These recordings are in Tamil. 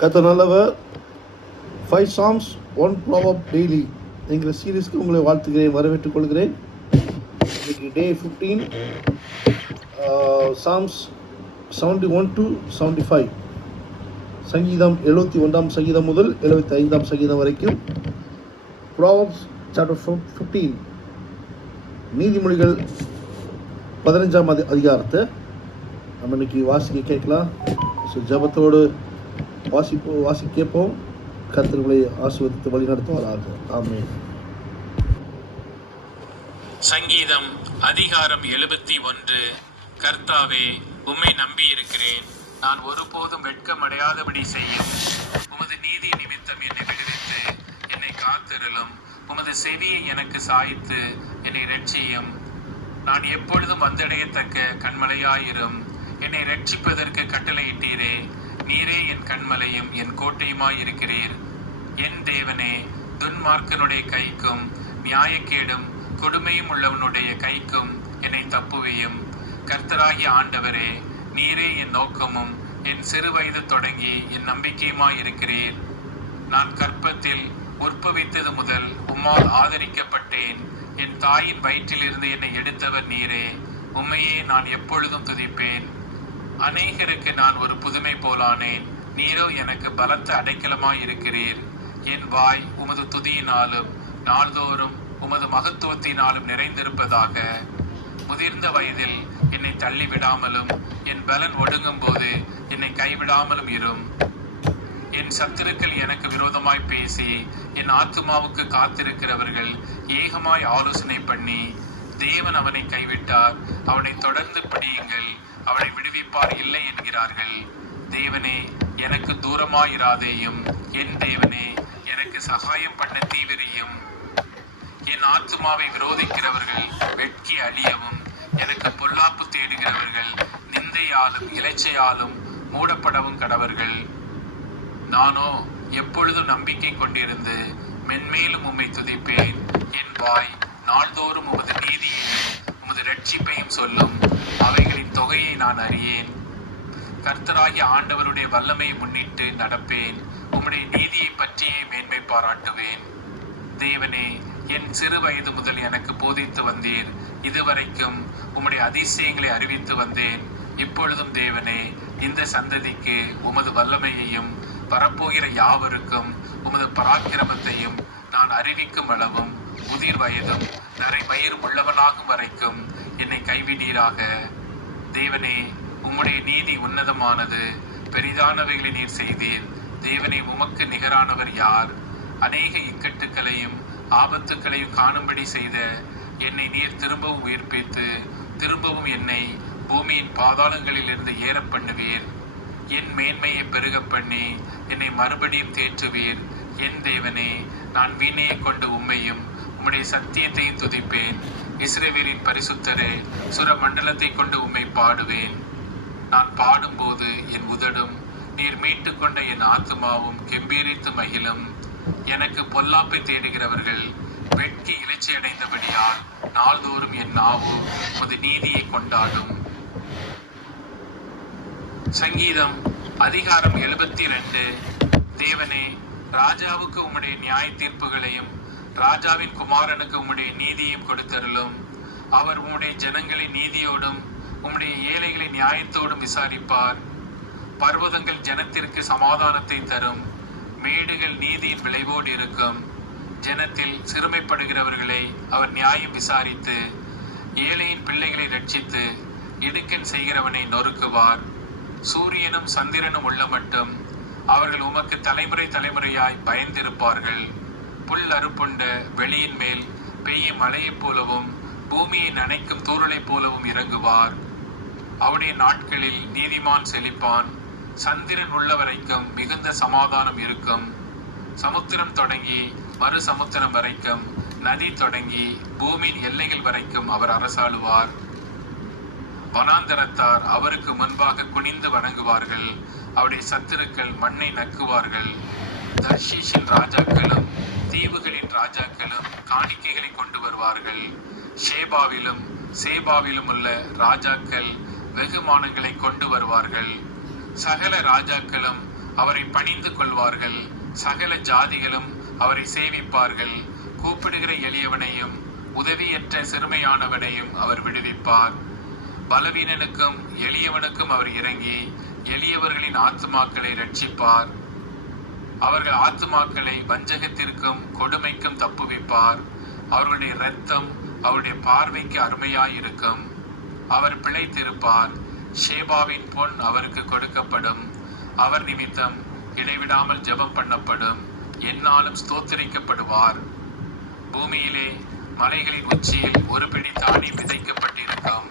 கர்த்தர் நல்லவர். 5 Psalms 1 Proverb டெய்லி என்கிற சீரீஸ்க்கு உங்களை வாழ்த்துகிறேன், வரவேற்றுக் கொள்கிறேன். இன்னைக்கு டே 15, Psalms 71 to 75, சங்கீதம் 71ஆம் சங்கீதம் முதல் 75ஆம் சங்கீதம் வரைக்கும். Proverbs chapter 15, நீதிமொழிகள் 15ஆம் அதிகாரத்தை நம்ம இன்னைக்கு வாசிக்க கேட்கலாம். ஸோ ஜபத்தோடு வாசி கேட்போம். கர்த்தர்களை ஆசீர்வதித்து வழி நடத்துவாராக. ஆமென். சங்கீதம் அதிகாரம் 71. கர்த்தாவே, உம்மை நம்பி இருக்கிறேன். நான் ஒருபோதும் வெட்கமடையாதபடி செய்யும். உமது நீதி நிமித்தம் என்னை விடுவித்து என்னை காத்திருளும். உமது செவியை எனக்கு சாய்த்து என்னை இரட்சியும். நான் எப்பொழுதும் வந்தடையத்தக்க கண்மலையாயிரும். என்னை இரட்சிப்பதற்கு கட்டளையிட்டீரே. நீரே என் கண்மலையும் என் கோட்டையுமாயிருக்கிறீர். என் தேவனே, துன்மார்க்கனுடைய கைக்கும் நியாயக்கேடும் கொடுமையும் உள்ளவனுடைய கைக்கும் என்னை தப்புவியும். கர்த்தராகிய ஆண்டவரே, நீரே என் நோக்கமும் என் சிறு வயது தொடங்கி என் நம்பிக்கையுமாயிருக்கிறீர். நான் கற்பத்தில் உற்பவித்தது முதல் உம்மால் ஆதரிக்கப்பட்டேன். என் தாயின் வயிற்றிலிருந்து என்னை எடுத்தவர் நீரே. உம்மையே நான் எப்பொழுதும் துதிப்பேன். அநேகருக்கு நான் ஒரு புதுமை போலானேன். நீரோ எனக்கு பலத்த அடைக்கலமாயிருக்கிறீர். என் வாய் உமது துதியினாலும் நாள்தோறும் உமது மகத்துவத்தினாலும் நிறைந்திருப்பதாக. முதிர்ந்த வயதில் என்னை தள்ளிவிடாமலும் என் பலன் ஒடுங்கும் போது என்னை கைவிடாமலும் இரும். என் சத்துருக்கள் எனக்கு விரோதமாய் பேசி என் ஆத்துமாவுக்கு காத்திருக்கிறவர்கள் ஏகமாய் ஆலோசனை பண்ணி, தேவன் அவனை கைவிட்டார், அவனை தொடர்ந்து பிடியுங்கள், அவனை விடுவிப்பார் இல்லை என்கிறார்கள். தேவனே, எனக்கு தூரமாயிராதேயும். என் தேவனே, எனக்கு சகாயம் பண்ண தீவிரியும். என் ஆத்துமாவை விரோதிக்கிறவர்கள் வெட்கி அழியவும், எனக்கு பொல்லாப்பு தேடுகிறவர்கள் நிந்தையாலும் இலைச்சையாலும் மூடப்படவும் கடவர்கள். நானோ எப்பொழுதும் நம்பிக்கை கொண்டிருந்து மென்மேலும் உம்மை துதிப்பேன். என் வாய் நாள்தோறும் உமது நீதியையும் உமது இரட்சிப்பையும் சொல்லும். அவைகளின் தொகையை நான் அறியேன். கர்த்தராகிய ஆண்டவருடைய வல்லமையை முன்னிட்டு நடப்பேன். உம்முடைய நீதியை பற்றியே மேன்மை பாராட்டுவேன். தேவனே, என் சிறு வயது முதல் எனக்கு போதித்து வந்தீர். இதுவரைக்கும் உம்முடைய அதிசயங்களை அறிவித்து வந்தேன். இப்பொழுதும் தேவனே, இந்த சந்ததிக்கு உமது வல்லமையையும் வரப்போகிற யாவருக்கும் உமது பராக்கிரமத்தையும் நான் அறிவிக்கும் அளவும் முதிர் வயதும் நிறை வயிறு உள்ளவனாகும் வரைக்கும் என்னை கைவிடீராக. தேவனே, உம்முடைய நீதி உன்னதமானது. பெரிதானவைகளை நீர் செய்தீர். தேவனே, உமக்கு நிகரானவர் யார்? அநேக இக்கட்டுகளையும் ஆபத்துக்களையும் காணும்படி செய்த என்னை நீர் திரும்பவும் உயிர்ப்பித்து திரும்பவும் என்னை பூமியின் பாதாளங்களிலிருந்து ஏற பண்ணுவீர். என் மேன்மையை பெருக பண்ணி என்னை மறுபடியும் தேற்றுவீர். என் தேவனே, நான் வீணையை கொண்டு உம்மையும் உம்முடைய சத்தியத்தையும் துதிப்பேன். இஸ்ரவேலின் பரிசுத்தரே, சுர மண்டலத்தை கொண்டு உம்மை பாடுவேன். நான் பாடும்போது என் உதடும் நீர் மீட்டு கொண்ட என் ஆத்துமாவும் கெம்பீரித்து மகிழும். எனக்கு பொல்லாப்பை தேடுகிறவர்கள் வெட்கி இலைச்சி அடைந்தபடியால் நாள்தோறும் என் நாவு உமது நீதியை கொண்டாடும். சங்கீதம் அதிகாரம் 72. தேவனே, ராஜாவுக்கு உம்முடைய நியாய தீர்ப்புகளையும் ராஜாவின் குமாரனுக்கு உம்முடைய நீதியையும் கொடுத்தருளும். அவர் உம்முடைய ஜனங்களை நீதியோடும் உம்முடைய ஏழைகளை நியாயத்தோடும் விசாரிப்பார். பர்வதங்கள் ஜனத்திற்கு சமாதானத்தை தரும். மேடுகள் நீதியின் விளைவோடு இருக்கும். ஜனத்தில் சிறுமைப்படுகிறவர்களை அவர் நியாயம் விசாரித்து ஏழையின் பிள்ளைகளை ரட்சித்து இடுக்கன் செய்கிறவனை நொறுக்குவார். சூரியனும் சந்திரனும் உள்ள மட்டும் அவர்கள் உமக்கு தலைமுறை தலைமுறையாய் பயந்திருப்பார்கள். புல் அறுப்புண்ட வெளியின் மேல் பெய்யும் மழையைப் போலவும் பூமியை நனைக்கும் தூறலைப் போலவும் இறங்குவார். அவருடைய நாட்களில் நீதிமான் செழிப்பான். சந்திரன் உள்ள வரைக்கும் மிகுந்த சமாதானம் இருக்கும். சமுத்திரம் தொடங்கி மறு சமுத்திரம் வரைக்கும், நதி தொடங்கி பூமியின் எல்லைகள் வரைக்கும் அவர் அரசாளுவார். வனாந்தரத்தார் அவருக்கு முன்பாக குனிந்து வணங்குவார்கள். அவருடைய சத்துருக்கள் மண்ணை நக்குவார்கள். தர்ஷீஷின் ராஜாக்களும் தீவுகளின் ராஜாக்களும் காணிக்கைகளை கொண்டு வருவார்கள். ஷேபாவிலும் சேபாவிலும் உள்ள ராஜாக்கள் வெகுமானங்களை கொண்டு வருவார்கள். சகல ராஜாக்களும் அவரை பணிந்து கொள்வார்கள். சகல ஜாதிகளும் அவரை சேவிப்பார்கள். கூப்பிடுகிற எளியவனையும் உதவியற்ற சிறுமையானவனையும் அவர் விடுவிப்பார். பலவீனனுக்கும் எளியவனுக்கும் அவர் இறங்கி எளியவர்களின் ஆத்துமாக்களை ரட்சிப்பார். அவர்கள் ஆத்துமாக்களை வஞ்சகத்திற்கும் கொடுமைக்கும் தப்புவிப்பார். அவர்களுடைய இரத்தம் அவருடைய பார்வைக்கு அருமையாயிருக்கும். அவர் பிழைத்திருப்பார். ஷேபாவின் பொன் அவருக்கு கொடுக்கப்படும். அவர் நிமித்தம் இடைவிடாமல் ஜெபம் பண்ணப்படும். எந்நாளும் ஸ்தோத்திரிக்கப்படுவார். பூமியிலே மலைகளின் உச்சியில் ஒரு பிடி தானி விதைக்கப்பட்டிருக்கும்.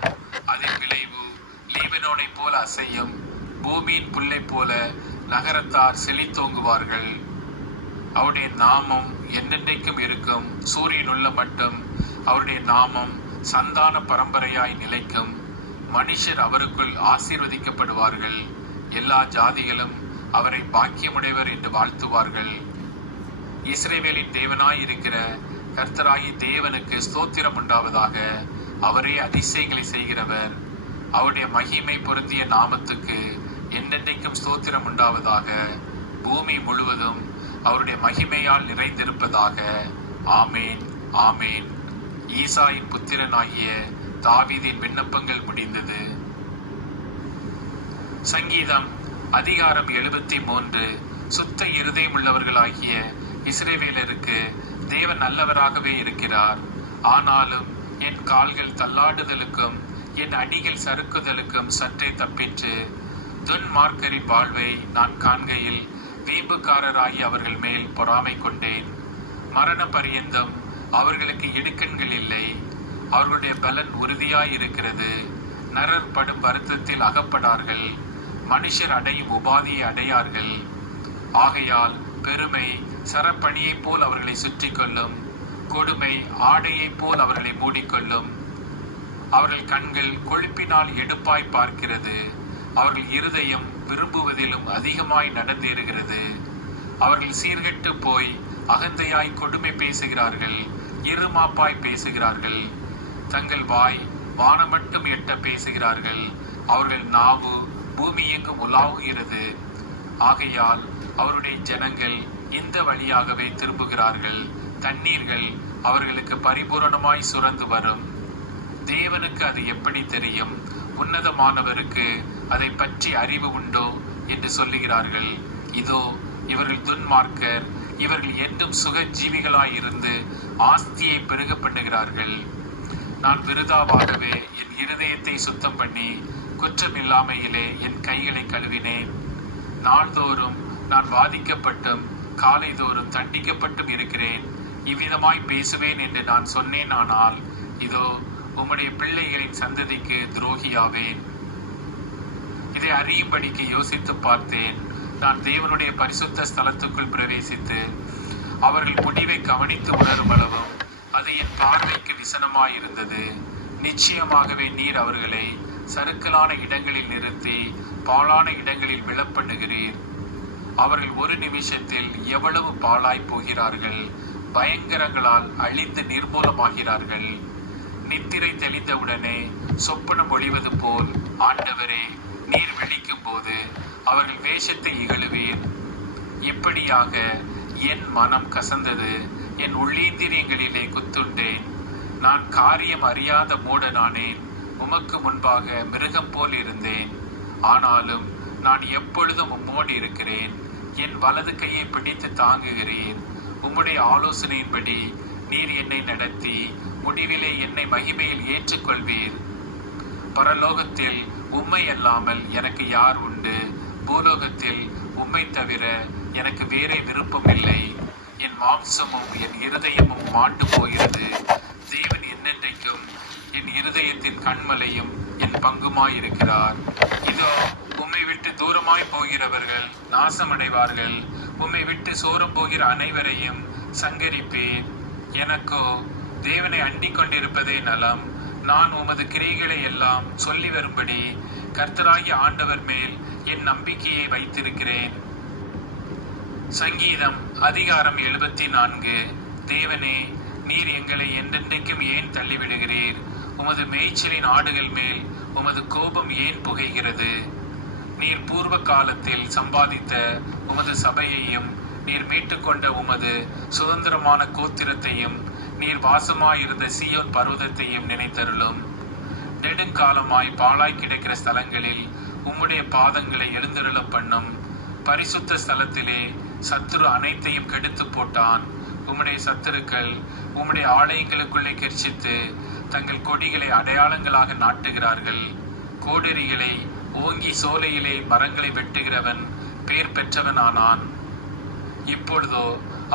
அதன் விளைவு லீபனோனை போல அசையும். பூமியின் புல்லை போல நகரத்தார் செழித்தோங்குவார்கள். அவருடைய நாமம் என்னென்றைக்கும் இருக்கும். சூரியன் உள்ள மட்டும் அவருடைய நாமம் சந்தான பரம்பரையாய் நிலைக்கும். மனுஷர் அவருக்குள் ஆசீர்வதிக்கப்படுவார்கள். எல்லா ஜாதிகளும் அவரை பாக்கியமுடையவர் என்று வாழ்த்துவார்கள். இஸ்ரவேலின் தேவனாய் இருக்கிற கர்த்தராகி தேவனுக்கு ஸ்தோத்திரம் உண்டாவதாக. அவரே அதிசயங்களை செய்கிறவர். அவருடைய மகிமை பொருந்திய நாமத்துக்கு என்னென்றைக்கும் ஸ்தோத்திரம் உண்டாவதாக. பூமி முழுவதும் அவருடைய மகிமையால் நிறைந்திருப்பதாக. ஆமேன், ஆமேன். ஈசாயின் புத்திரனாகிய தாவீதின் விண்ணப்பங்கள் முடிந்தது. சங்கீதம் அதிகாரம் 73. சுத்த இருதயமுள்ளவர்களாகிய இஸ்ரவேலருக்கு தேவன் நல்லவராகவே இருக்கிறார். ஆனாலும் என் கால்கள் தள்ளாடுதலுக்கும் என் அடிகள் சறுக்குதலுக்கும் சற்றே தப்பிற்று. துன்மார்க்கரின் வாழ்வை நான் காண்கையில் வீம்புக்காரராகி அவர்கள் மேல் பொறாமை கொண்டேன். மரண பரியந்தம் அவர்களுக்கு இடுக்கண்கள் இல்லை. அவர்களுடைய பலன் உறுதியாயிருக்கிறது. நரர் படும் வருத்தத்தில் அகப்படார்கள். மனுஷர் அடையும் உபாதியை அடையார்கள். ஆகையால் பெருமை சரப்பணியைப் போல் அவர்களை சுற்றி கொள்ளும். கொடுமை ஆடையைப் போல் அவர்களை மூடிக்கொள்ளும். அவர்கள் கண்கள் கொழுப்பினால் எடுப்பாய் பார்க்கிறது. அவர்கள் இருதயம் விரும்புவதிலும் அதிகமாய் நடந்தேறுகிறது. அவர்கள் சீர்கெட்டு போய் அகந்தையாய் கொடுமை பேசுகிறார்கள். இருமாப்பாய் பேசுகிறார்கள். தங்கள் வாய் வானம் மட்டும் எட்ட பேசுகிறார்கள். அவர்கள் நாவு பூமி எங்கும் உலாவுகிறது. ஆகையால் அவருடைய ஜனங்கள் இந்த வழியாகவே திரும்புகிறார்கள். தண்ணீர்கள் அவர்களுக்கு பரிபூரணமாய் சுரந்து வரும். தேவனுக்கு அது எப்படி தெரியும்? உன்னதமானவருக்கு அதை பற்றி அறிவு உண்டோ என்று சொல்லுகிறார்கள். இதோ இவர்கள் துன்மார்க்கர். இவர்கள் என்றும் சுகஜீவிகளாயிருந்து ஆஸ்தியை பெருக பண்ணுகிறார்கள். நான் விருதாவாகவே என் இருதயத்தை சுத்தம் பண்ணி குற்றமில்லாமையிலே என் கைகளை கழுவினேன். நாள்தோறும் நான் வாதிக்கப்பட்டும் காலைதோறும் தண்டிக்கப்பட்டும் இருக்கிறேன். இவ்விதமாய் பேசுவேன் என்று நான் சொன்னேன். ஆனால் இதோ உம்முடைய பிள்ளைகளின் சந்ததிக்கு துரோகியாவேன். இதை அறியும்படிக்கு யோசித்து பார்த்தேன். நான் தேவனுடைய பரிசுத்த ஸ்தலத்துக்குள் பிரவேசித்து அவர்கள் முடிவை கவனித்து உணரும் அளவும் அது என் பார்வைக்கு விசனமாயிருந்தது. நிச்சயமாகவே நீர் அவர்களை சறுக்கலான இடங்களில் நிறுத்தி பாழான இடங்களில் விழப்பண்ணுகிறீர். அவர்கள் ஒரு நிமிஷத்தில் எவ்வளவு பாழாய் போகிறார்கள். பயங்கரங்களால் அழிந்து நிர்மூலமாகிறார்கள். நித்திரை தெளிந்தவுடனே சொப்பனம் ஒளிவது போல் ஆண்டவரே நீர் விழிக்கும் போது அவர்கள் வேஷத்தை இகழுவீர். இப்படியாக என் மனம் கசந்தது. என் உள்ளீந்திரியங்களிலே குத்துண்டேன். நான் காரியம் அறியாத மூடனானேன். உமக்கு முன்பாக மிருகம் போல் இருந்தேன். ஆனாலும் நான் எப்பொழுதும் உம்மோடு இருக்கிறேன். என் வலது கையை பிடித்து தாங்குகிறேன். உம்முடைய ஆலோசனையின்படி நீர் என்னை நடத்தி முடிவிலே என்னை மகிமையில் ஏற்றுக்கொள்வீர். பரலோகத்தில் உம்மை அல்லாமல் எனக்கு யார் உண்டு? பூலோகத்தில் உம்மை தவிர எனக்கு வேறே விருப்பம் இல்லை. என் மாம்சமும் என் இருதயமும் மாண்டு போகிறது. தேவன் என்னென்றைக்கும் என் இருதயத்தின் கண்மலையும் என் பங்குமாயிருக்கிறார். இதோ உம்மை விட்டு தூரமாய் போகிறவர்கள் நாசமடைவார்கள். உம்மை விட்டு சோரம் போகிற அனைவரையும் சங்கரிப்பேன். எனக்கோ தேவனை அண்டிக் கொண்டிருப்பதே நலம். நான் உமது கிரியைகளை எல்லாம் சொல்லி வரும்படி கர்த்தராகிய ஆண்டவர் மேல் என் நம்பிக்கையை வைத்திருக்கிறேன். சங்கீதம் அதிகாரம் 74. தேவனே, நீர் எங்களை என்றென்றைக்கும் ஏன் தள்ளிவிடுகிறீர்? உமது மேய்ச்சலின் ஆடுகள் மேல் உமது கோபம் ஏன் புகைகிறது? நீர் பூர்வ காலத்தில் சம்பாதித்த உமது சபையையும் நீர் மீட்டுக்கொண்ட உமது சுதந்திரமான கோத்திரத்தையும் நீர் வாசமாயிருந்த சீயோன் பர்வதத்தையும் நினைத்தருளும். நெடுங்காலமாய் பாழாய் கிடக்கிற ஸ்தலங்களில் உம்முடைய பாதங்களை எழுந்தருள பண்ணும். பரிசுத்த ஸ்தலத்திலே சத்துரு அனைத்தையும் கெடுத்து போட்டான். உம்முடைய சத்துருக்கள் உம்முடைய ஆலயங்களுக்குள்ளே கெர்ச்சித்து தங்கள் கொடிகளை அடையாளங்களாக நாட்டுகிறார்கள். கோடரிகளை ஓங்கி சோலையிலே மரங்களை வெட்டுகிறவன் பேர் பெற்றவனானான். இப்பொழுதோ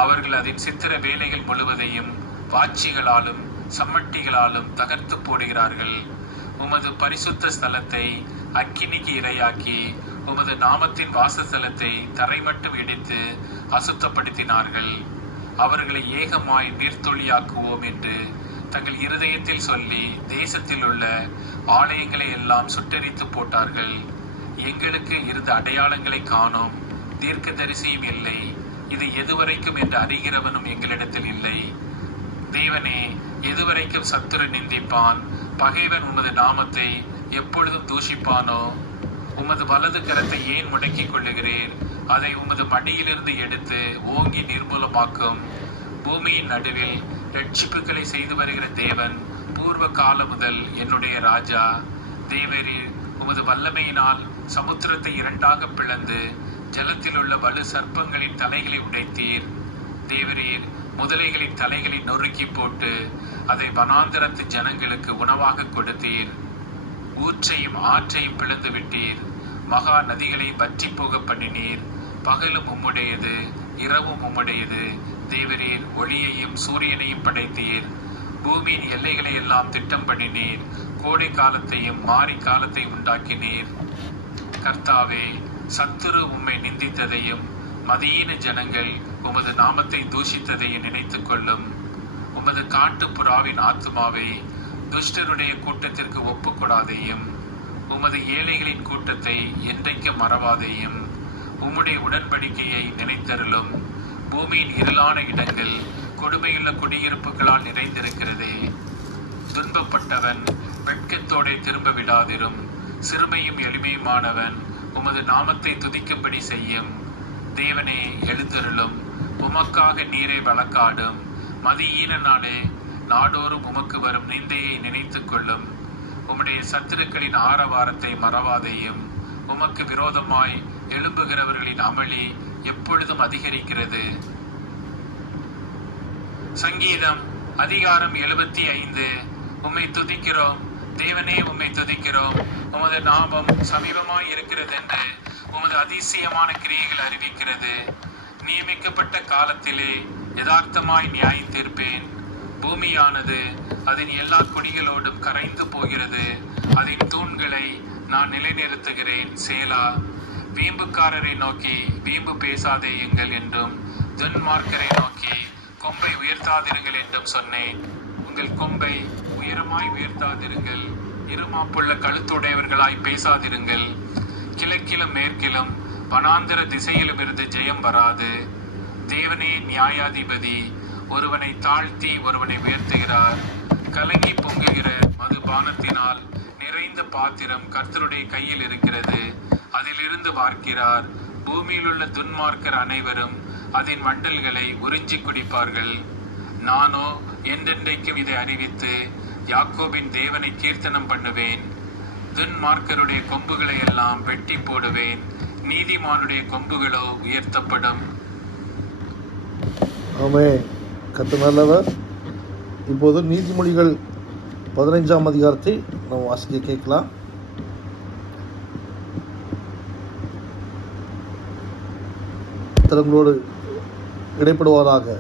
அவர்கள் அதன் சித்திர வேலைகள் முழுவதையும் வாட்சிகளாலும் சம்மட்டிகளாலும் தகர்த்து போடுகிறார்கள். உமது பரிசுத்த ஸ்தலத்தை அக்கினிக்கு இரையாக்கி உமது நாமத்தின் வாசஸ்தலத்தை தரைமட்டம் இடித்து அசுத்தப்படுத்தினார்கள். அவர்களை ஏகமாய் நீர்த்தொழியாக்குவோம் என்று தங்கள் இருதயத்தில் சொல்லி தேசத்தில் உள்ள ஆலயங்களை எல்லாம் சுட்டெரித்து போட்டார்கள். எங்களுக்கு இருந்த அடையாளங்களை காணோம், தீர்க்கதரிசியும் இல்லை, இது எதுவரைக்கும் என்று அறிகிறவனும் எங்களிடத்தில் இல்லை. தேவனே, எதுவரைக்கும் சத்துரு நிந்திப்பான்? பகைவன் உமது நாமத்தை எப்பொழுதும் தூஷிப்பானோ? உமது வலது கரத்தை ஏன் முடக்கிக் கொள்ளுகிறீர்? அதை உமது மடியிலிருந்து எடுத்து ஓங்கி நிர்மூலமாக்கும். பூமியின் நடுவில் ரட்சிப்புகளை செய்து வருகிற தேவன், பூர்வ காலம் முதல் என்னுடைய ராஜா. தேவரீர் உமது வல்லமையினால் சமுத்திரத்தை இரண்டாக பிளந்து ஜலத்தில் உள்ள வலு சர்ப்பங்களின் தலைகளை உடைத்தீர். தேவரீர் முதலைகளின் தலைகளை நொறுக்கி போட்டு அதை வனாந்தரத்து ஜனங்களுக்கு உணவாக கொடுத்தீர். ஊற்றையும் ஆற்றையும் பிளந்து விட்டீர். மகா நதிகளை வற்றி போக பண்ணினீர். பகலும் உம்முடையது, இரவும் உம்முடையது. தேவரீர் ஒளியையும் சூரியனையும் படைத்தீர். பூமியின் எல்லைகளை எல்லாம் திட்டம் பண்ணினீர். கோடை காலத்தையும் மாரி காலத்தையும் உண்டாக்கினீர். கர்த்தாவே, சத்துரு உம்மை நிந்தித்ததையும் மதியீன ஜனங்கள் உமது நாமத்தை தூஷித்ததையும் நினைத்துக் கொள்ளும். உமது காட்டு புறாவின் ஆத்துமாவை துஷ்டருடைய கூட்டத்திற்கு ஒப்புக்கொடாதேயும். உமது ஏழைகளின் கூட்டத்தை என்றைக்கு மறவாதேயும். உம்முடைய உடன்படிக்கையை நினைத்தருளும். பூமியின் இருளான இடங்கள் கொடுமையுள்ள குடியிருப்புகளால் நிறைந்திருக்கிறதே. துன்பப்பட்டவன் வெட்கத்தோടെ திரும்ப விடாதிரும். சிறுமையும் எளிமையுமானவன் உமது நாமத்தை துதிக்கும்படி செய்யும். தேவனே, எழுந்தருளும். உமக்காக நீரை வழக்காடும். மதியீன நாளே, நாடோறும் உமக்கு வரும் நிந்தையை நினைத்துக் கொள்ளும். உம்முடைய சத்துருக்களின் ஆரவாரத்தை மறவாதையும். உமக்கு விரோதமாய் எழும்புகிறவர்களின் அமளி எப்பொழுதும் அதிகரிக்கிறது. சங்கீதம் அதிகாரம் 75. உம்மை துதிக்கிறோம் தேவனே, உம்மை துதிக்கிறோம். உமது நாமம் சமீபமாய் இருக்கிறது என்று உமது அதிசயமான கிரியைகள் அறிவிக்கிறது. நியமிக்கப்பட்ட காலத்திலே யதார்த்தமாய் நியாயம் தீர்ப்பேன். பூமியானது அதன் எல்லா குடிகளோடும் கரைந்து போகிறது. அதன் தூண்களை நான் நிலைநிறுத்துகிறேன். சேலா. வீம்புக்காரரை நோக்கி வீம்பு பேசாதேயுங்கள் என்றும், துன்மார்க்கரை நோக்கி கொம்பை உயர்த்தாதிருங்கள் என்றும் சொன்னேன். உங்கள் கொம்பை உயரமாய் உயர்த்தாதிருங்கள். இருமாப்புள்ள கழுத்துடையவர்களாய் பேசாதிருங்கள். கிழக்கிலும் மேற்கிலும் வனாந்தர திசையிலும் இருந்து ஜெயம் வராது. தேவனே நியாயாதிபதி. ஒருவனை தாழ்த்தி ஒருவனை உயர்த்துகிறார். கலங்கி பொங்குகிற மதுபானத்தினால் நிறைந்த பாத்திரம் கர்த்தருடைய கையில் இருக்கிறது. அதிலிருந்து வார்க்கிறார். பூமியில் உள்ள துன்மார்க்கர் அனைவரும் அதன் வண்டல்களை உறிஞ்சி குடிப்பார்கள். நானோ என்றென்றைக்கும் இதை அறிவித்து யாக்கோபின் தேவனை கீர்த்தனம் பண்ணுவேன். துன்மார்க்கருடைய கொம்புகளை எல்லாம் வெட்டி போடுவேன். நீதிமானுடைய கொம்புகளோ உயர்த்தப்படும். ஆமென். கர்த்தர் நல்லவர். இப்போது நீதிமொழிகள் 15ஆம் அதிகாரத்தை நாம் வாசிக்க கேட்கலாம். கர்த்தர் உங்களோடு இடைப்படுவாராக.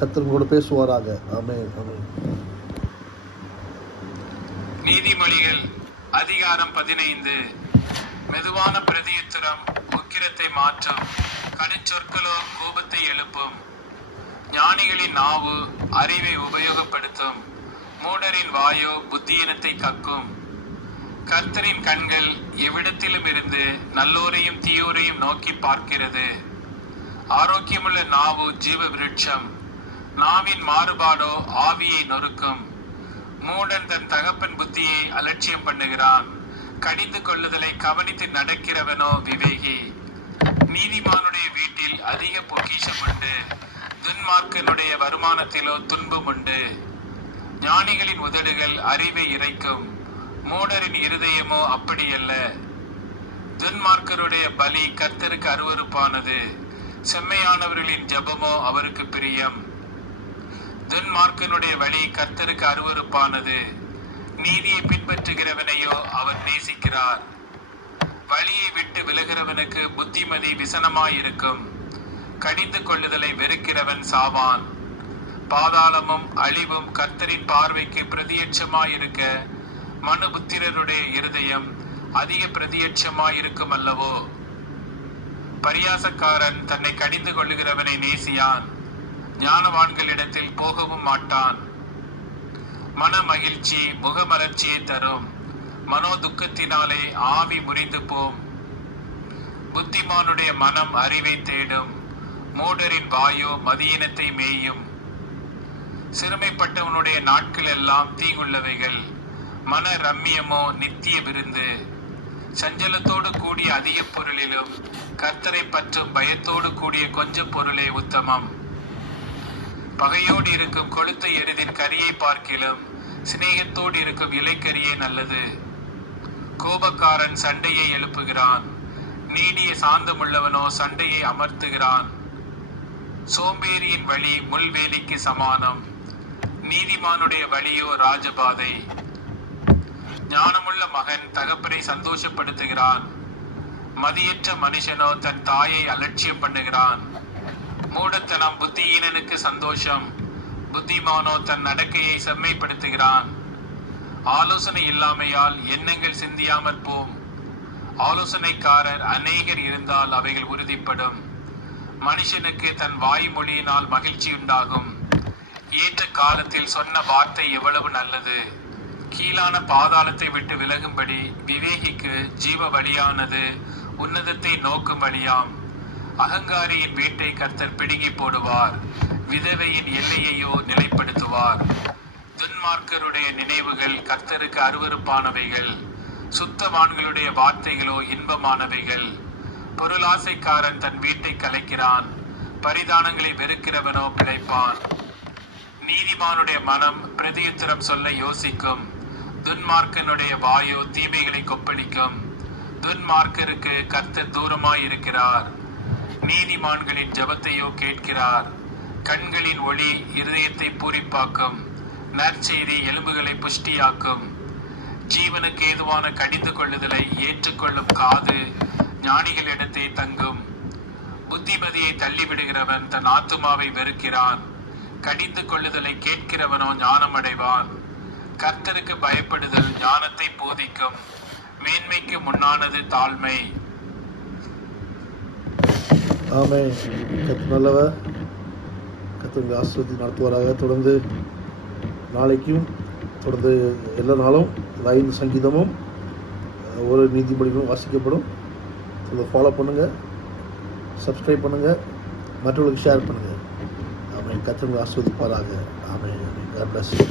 கர்த்தர் உங்களோடு பேசுவாராக. ஆமென். ஆமென். நீதிமொழிகள் அதிகாரம் 15. மெதுவான பிரதியுத்தரம் உக்கிரத்தை மாற்றும். கடுஞ்சொற்களோ கோபத்தை எழுப்பும். ஞானிகளின் நாவு அறிவை உபயோகப்படுத்தும். மூடரின் வாயோ புத்தியினத்தை கக்கும். கர்த்தரின் கண்கள் எவ்விடத்திலும் இருந்து நல்லோரையும் தீயோரையும் நோக்கி பார்க்கிறது. ஆரோக்கியமுள்ள நாவு ஜீவ விருட்சம். நாவின் மாறுபாடோ ஆவியை நொறுக்கும். மூடன் தன் தகப்பன் புத்தியை அலட்சியம் பண்ணுகிறான். கடிந்து கொள்ளுதலை கவனித்து நடக்கிறவனோ விவேகி. நீதிமானுடைய வீட்டில் அதிக பொக்கிஷம் உண்டு, துன்மார்க்கனுடைய வருமானத்திலோ துன்பம் உண்டு. ஞானிகளின் உதடுகள் அறிவை இறைக்கும், மூடரின் இருதயமோ அப்படியல்ல. துன்மார்க்கருடைய பலி கர்த்தருக்கு அருவருப்பானது, செம்மையானவர்களின் ஜெபமோ அவருக்கு பிரியம். துன்மார்க்கனுடைய வழி கர்த்தருக்கு அருவருப்பானது, நீதியை பின்பற்றுகிறவனையோ அவர் நேசிக்கிறார். வழியை விட்டு விலகிறவனுக்கு புத்திமதி விசனமாயிருக்கும், கடிந்து கொள்ளுதலை வெறுக்கிறவன் சாவான். பாதாளமும் அழிவும் கர்த்தரின் பார்வைக்கு பிரதியட்சமாயிருக்க, மனுபுத்திரருடைய இருதயம் அதிக பிரதியட்சமாயிருக்கும் அல்லவோ. பரியாசக்காரன் தன்னை கடிந்து கொள்ளுகிறவனை நேசியான், ஞானவான்களிடத்தில் போகவும் மாட்டான். மன மகிழ்ச்சி முகமலர்ச்சியை தரும், மனோ துக்கத்தினாலே ஆவி முறிந்து போம். புத்திமானுடைய மனம் அறிவை தேடும், மூடரின் வாயோ மதியினத்தை மேயும். சிறுமைப்பட்டவனுடைய நாட்கள் எல்லாம் தீங்குள்ளவைகள், மன ரம்மியமோ நித்திய விருந்து. சஞ்சலத்தோடு கூடிய அதிக பொருளிலும் கர்த்தரை பற்றும் பயத்தோடு கூடிய கொஞ்ச பொருளே உத்தமம். பகையோடு இருக்கும் கொளுத்த எருதின் கரியை பார்க்கிலும் சிநேகத்தோடு இருக்கும் இலைக்கரியே நல்லது. கோபக்காரன் சண்டையை எழுப்புகிறான், நீடிய சாந்தமுள்ளவனோ சண்டையை அமர்த்துகிறான். சோம்பேறியின் வழி முள்வேலிக்கு சமானம், நீதிமானுடைய வழியோ ராஜபாதை. ஞானமுள்ள மகன் தகப்பனை சந்தோஷப்படுத்துகிறான், மதியற்ற மனுஷனோ தன் தாயை அலட்சியம் பண்ணுகிறான். மூடத்தனம் புத்தியீனனுக்கு சந்தோஷம், புத்திமானோ தன் நடக்கையை செம்மைப்படுத்துகிறான். ஆலோசனை இல்லாமையால் எண்ணங்கள் சிந்தியாமற் போம், ஆலோசனைக்காரர் அநேகர் இருந்தால் அவைகள் உறுதிப்படும். மனுஷனுக்கு தன் வாய்மொழியினால் மகிழ்ச்சி உண்டாகும், ஏற்ற காலத்தில் சொன்ன வார்த்தை எவ்வளவு நல்லது. கீழான பாதாளத்தை விட்டு விலகும்படி விவேகிக்கு ஜீவ வழியானது உன்னதத்தை நோக்கும் வழியாம். அகங்காரியின் வீட்டை கர்த்தர் பிடுங்கி போடுவார், விதவையின் எல்லையையோ நிலைப்படுத்துவார். துன்மார்க்கருடைய நினைவுகள் கர்த்தருக்கு அருவருப்பானவைகள், சுத்தவான்களுடைய வார்த்தைகளோ இன்பமானவைகள். பொருளாசைக்காரன் தன் வீட்டை கலைக்கிறான், பரிதானங்களை வெறுக்கிறவனோ பிழைப்பான். நீதிமானுடைய மனம் பிரதியுத்தரம் சொல்ல யோசிக்கும், துன்மார்க்கனுடைய வாயோ தீமைகளை கொப்பளிக்கும். துன்மார்க்கருக்கு கர்த்தர் தூரமாயிருக்கிறார், நீதிமான்களின் ஜெபத்தையோ கேட்கிறார். கண்களின் ஒளி இருதயத்தை பூரிப்பாக்கும், நற்செய்தி எலும்புகளை புஷ்டியாக்கும். ஜீவனுக்கு ஏதுவான கடிந்து கொள்ளுதலை ஏற்றுக்கொள்ளும் காது ஞானிகளிடத்தை தங்கும். புத்திமதியை தள்ளிவிடுகிறவன் தன் ஆத்துமாவை வெறுக்கிறான், கடிந்து கொள்ளுதலை கேட்கிறவனோ ஞானமடைவான். கர்த்தருக்கு பயப்படுதல் ஞானத்தை போதிக்கும், மேன்மைக்கு முன்னானது தாழ்மை. ஆமே. கர்த்தர் நல்லவர், கர்த்தர் ஆசீர்வதி நடத்துவாராக. தொடர்ந்து நாளைக்கும் தொடர்ந்து எல்லா நாளும் 5 சங்கீதமும் ஒரு நீதிமொழிகளும் வாசிக்கப்படும். இதை ஃபாலோ பண்ணுங்கள், சப்ஸ்கிரைப் பண்ணுங்கள், மற்றவர்களுக்கு ஷேர் பண்ணுங்கள். ஆமென். கர்த்தர் ஆசீர்வதிப்பாராக. ஆமென். God bless you.